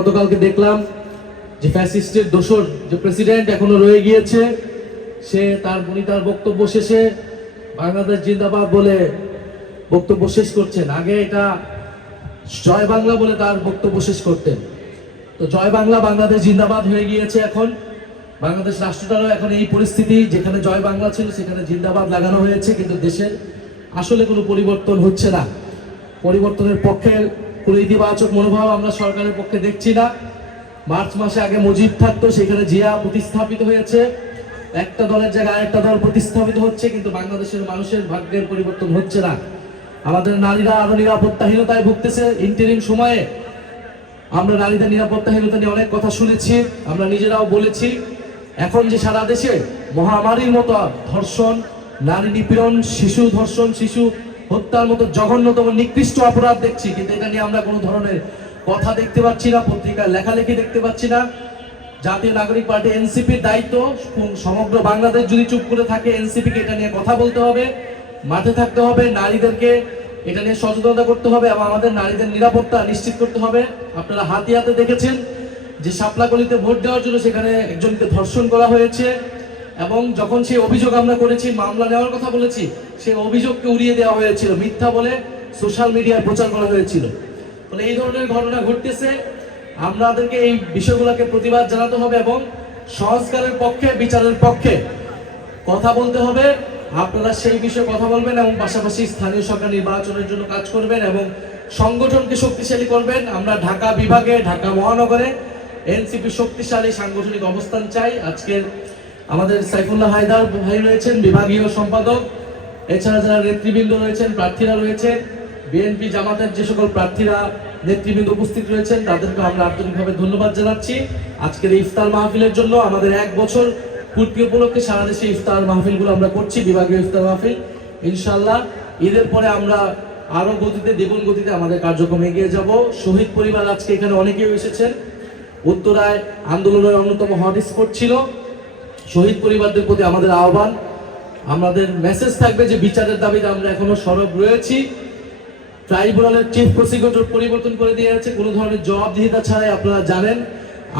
গতকালকে দেখলাম যে ফ্যাসিস্টের দোসর যে প্রেসিডেন্ট এখনো রয়ে গিয়েছে, সে তার বক্তব্য শেষে বাংলাদেশ জিন্দাবাদ বলে বক্তব্য শেষ করছেন। আগে এটা জয় বাংলা বলে তার বক্তব্য শেষ করতেন। তো জয় বাংলা বাংলাদেশ জিন্দাবাদ হয়ে গিয়েছে। এখন বাংলাদেশ রাষ্ট্রটারও এখন এই পরিস্থিতি, যেখানে জয় বাংলা ছিল সেখানে জিন্দাবাদ লাগানো হয়েছে, কিন্তু দেশের আসলে কোনো পরিবর্তন হচ্ছে না। পরিবর্তনের পক্ষে কোনো ইতিবাচক মনোভাব আমরা সরকারের পক্ষে দেখছি না। মার্চ মাসে আগে মুজিব থাকতো, সেখানে জিয়া প্রতিস্থাপিত হয়েছে, একটা দলের জায়গায় আরেকটা দল প্রতিস্থাপিত হচ্ছে, কিন্তু বাংলাদেশের মানুষের ভাগ্যের পরিবর্তন হচ্ছে না। আমাদের নারীরা আরো নিরাপত্তাহীনতায় ভুগতেছে। ইন্টারিম সময়ে আমরা নারীদের নিরাপত্তাহীনতা নিয়ে অনেক কথা শুনেছি, আমরা নিজেরাও বলেছি। এখন যে সারা দেশে মহামারীর মতো ধর্ষণ, নারী নিপীড়ন, শিশু ধর্ষণ, শিশু হত্যার মতো জঘন্যতম নিকৃষ্ট অপরাধ দেখছি, কিন্তু এটা নিয়ে আমরা কোনো ধরনের কথা দেখতে পাচ্ছি না, পত্রিকায় লেখালেখি দেখতে পাচ্ছি না। জাতীয় নাগরিক পার্টি এনসিপির দায়িত্ব, সমগ্র বাংলাদেশ যদি চুপ করে থাকে, এনসিপিকে এটা নিয়ে কথা বলতে হবে, মাঠে থাকতে হবে, নারীদেরকে এটা নিয়ে সচেতনতা করতে হবে এবং আমাদের নারীদের নিরাপত্তা নিশ্চিত করতে হবে। আপনারা হাতিয়াতে দেখেছেন যে শাপলাকলিতে ভোট দেওয়ার জন্য সেখানে একজনকে ধর্ষণ করা হয়েছে, এবং যখন সেই অভিযোগ আমরা করেছি, মামলা নেওয়ার কথা বলেছি, সেই অভিযোগকে উড়িয়ে দেওয়া হয়েছিল, মিথ্যা বলে সোশ্যাল মিডিয়ায় প্রচার করা হয়েছিল। ফলে এই ধরনের ঘটনা ঘটতেছে। আমাদেরকে এই বিষয়গুলোকে প্রতিবাদ জানাতে হবে এবং সংস্কারের পক্ষে, বিচারের পক্ষে কথা বলতে হবে। আপনারা সেই বিষয়ে কথা বলবেন এবং পাশাপাশি স্থানীয় সরকার নির্বাচনের জন্য কাজ করবেন এবং সংগঠনকে শক্তিশালী করবেন। আমরা ঢাকা বিভাগে, ঢাকা মহানগরে এনসিপি শক্তিশালী সাংগঠনিক অবস্থান চাই। আজকের আমাদের সাইফুল্লাহ হায়দার ভাই রয়েছেন বিভাগীয় সম্পাদক, এছাড়া যারা নেতৃবৃন্দ রয়েছেন, প্রার্থীরা রয়েছেন, বিএনপি জামাতের যে সকল প্রার্থীরা নেতৃবৃন্দ উপস্থিত রয়েছেন, তাদেরকে আমরা আন্তরিকভাবে ধন্যবাদ জানাচ্ছি। আজকের এই ইফতার মাহফিলের জন্য আমাদের 1 বছর পূর্তি উপলক্ষে সারা দেশে ইফতার মাহফিলগুলো আমরা করছি, বিভাগীয় ইফতার মাহফিল। ইনশাআল্লাহ ঈদের পরে আমরা আরো গতিতে, দ্বিগুণ গতিতে আমাদের কার্যক্রম এগিয়ে যাব। শহীদ পরিবার আজকে এখানে অনেকেই এসেছেন। উত্তরায় আন্দোলনের অন্যতম হটস্পট ছিল। শহীদ পরিবারদের প্রতি আমাদের আহ্বান, আমাদের মেসেজ থাকবে যে বিচারের দাবিতে আমরা এখনো সরব রয়েছি। ট্রাইব্যুনালের চিফ প্রসিকিউটর পরিবর্তন করে দিয়ে আছে, কোনো ধরনের জবাবদিহিতা ছাড়াই। আপনারা জানেন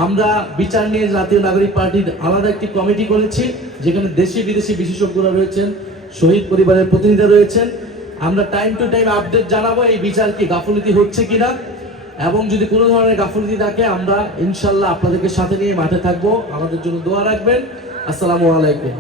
আমরা বিচার নিয়ে জাতীয় নাগরিক পার্টির আলাদা একটি কমিটি করেছি, যেখানে দেশি বিদেশি বিশেষজ্ঞরা রয়েছেন, শহীদ পরিবারের প্রতিনিধিরা রয়েছেন। আমরা টাইম টু টাইম আপডেট জানাবো এই বিচার কি গাফিলতি হচ্ছে কিনা, এবং যদি কোনো ধরনের গাফিলতি থাকে আমরা ইনশাল্লাহ আপনাদেরকে সাথে নিয়ে মাঠে থাকবো। আমাদের জন্য দোয়া রাখবেন। আসসালামু আলাইকুম।